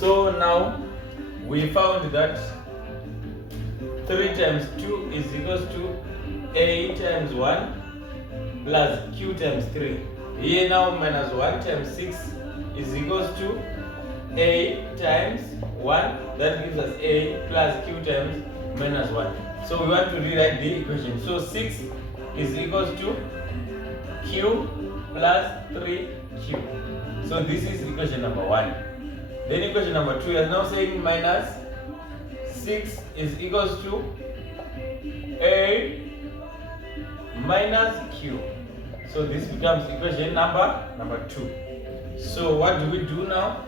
So now we found that 3 times 2 is equals to A times 1 plus Q times 3. Here now minus 1 times 6 is equals to A times 1. That gives us A plus Q times minus 1. So we want to rewrite the equation. So 6 is equals to Q plus 3Q. So this is equation number 1. Then equation number 2 is now saying minus 6 is equals to A minus Q. So this becomes equation number 2. So what do we do now?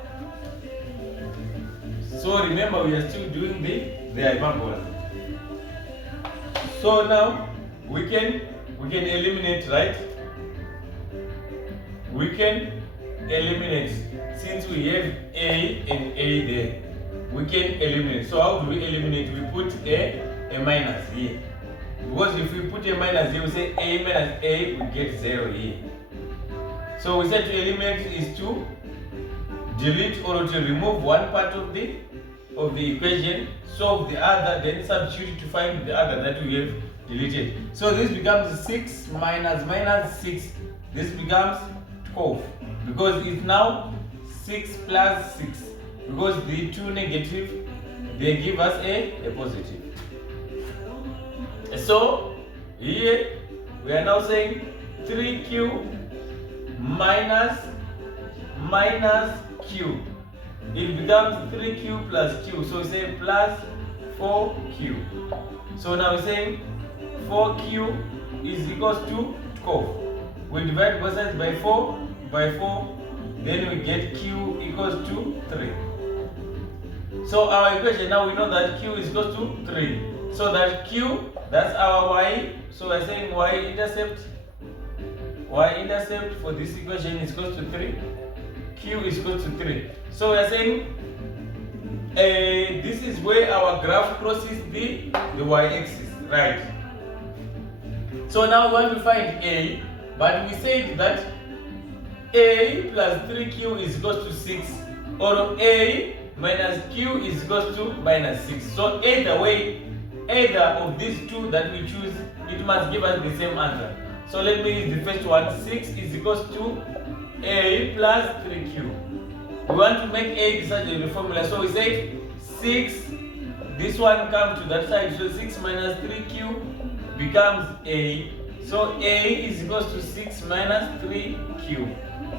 So remember, we are still doing the hyperbola. So now we can eliminate, right? We can eliminate, since we have A and A there. We can eliminate. So how do we eliminate? We put a minus here. Because if we put a minus here, we say A minus A, we get 0 here. So we said to eliminate is to delete or to remove one part of the equation, solve the other, then substitute to find the other that we have deleted. So this becomes 6 minus 6. This becomes 12 because it's now 6 plus 6. Because the two negative, they give us a positive. So here we are now saying 3Q minus Q. It becomes 3Q plus Q. So we say plus 4Q. So now we're saying 4Q is equals to 12. We divide both sides by 4, then we get Q equals to 3. So our equation now, we know that Q is equals to 3. So that Q, that's our Y. So we're saying y-intercept for this equation is equals to 3. Q is equals to 3. So we're saying this is where our graph crosses the y-axis, right? So now we want to find A, but we said that A plus 3Q is equals to 6, or A minus Q is equals to minus 6. So either way, either of these two that we choose, it must give us the same answer. So let me use the first one. 6 is equals to A plus 3Q. We want to make A such a formula. So we say 6, this one comes to that side. So 6 minus 3Q becomes A. So A is equals to 6 minus 3Q.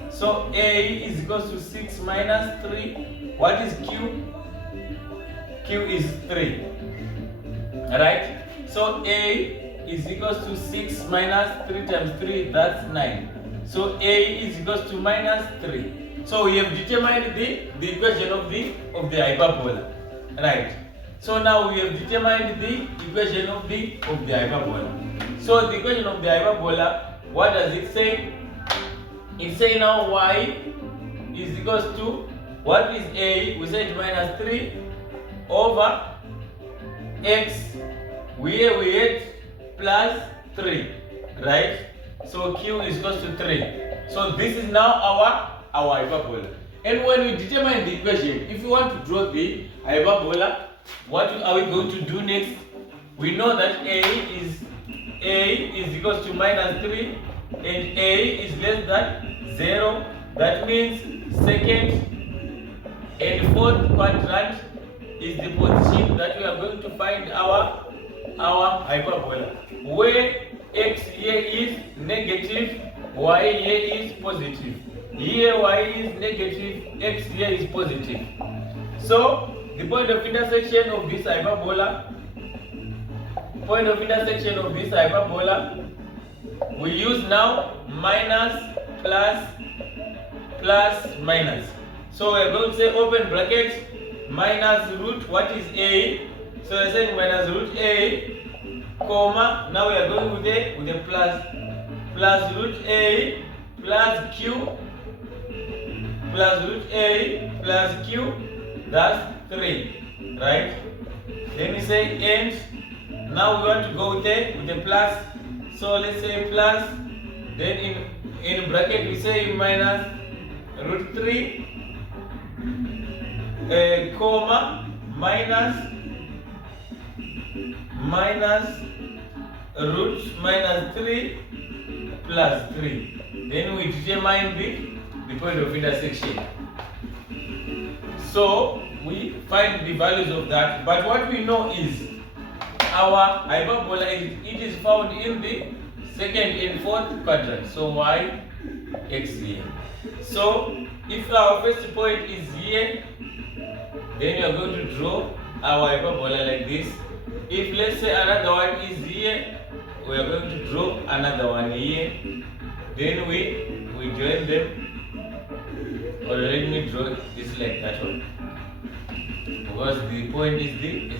So A is equals to 6 minus 3. What is Q? Q is 3. Alright? So A is equals to 6 minus 3 times 3, that's 9. So A is equals to minus 3. So we have determined the equation of the hyperbola. Right? So now we have determined the equation of the hyperbola. So the equation of the hyperbola, what does it say? It says now y is equals to, what is A? We said minus 3 over x. We had plus 3, right? So Q is equals to 3. So this is now our hyperbola. And when we determine the equation, if you want to draw the hyperbola, what are we going to do next? We know that A is equals to minus 3 and A is less than 0. That means second and fourth quadrant is the position that we are going to find our hyperbola, where x here is negative, y here is positive. Here y is negative, x here is positive. So the point of intersection of this hyperbola, we use now minus plus minus. So we are going to say open bracket minus root, what is A? So we are saying minus root A, comma, now we are going with a plus root A plus Q, plus root A plus Q, that's 3, right? Then we say and now we want to go with a plus. So let's say plus, then in bracket we say minus root 3 comma, minus root minus 3 plus 3. Then we determine the point of intersection. So we find the values of that. But what we know is our hyperbola it is found in the second and fourth quadrant. So y, x here. So if our first point is here, then you are going to draw our hyperbola like this. If let's say another one is here, we are going to draw another one here. Then we join them. Or let me draw this like that one. Because the point is the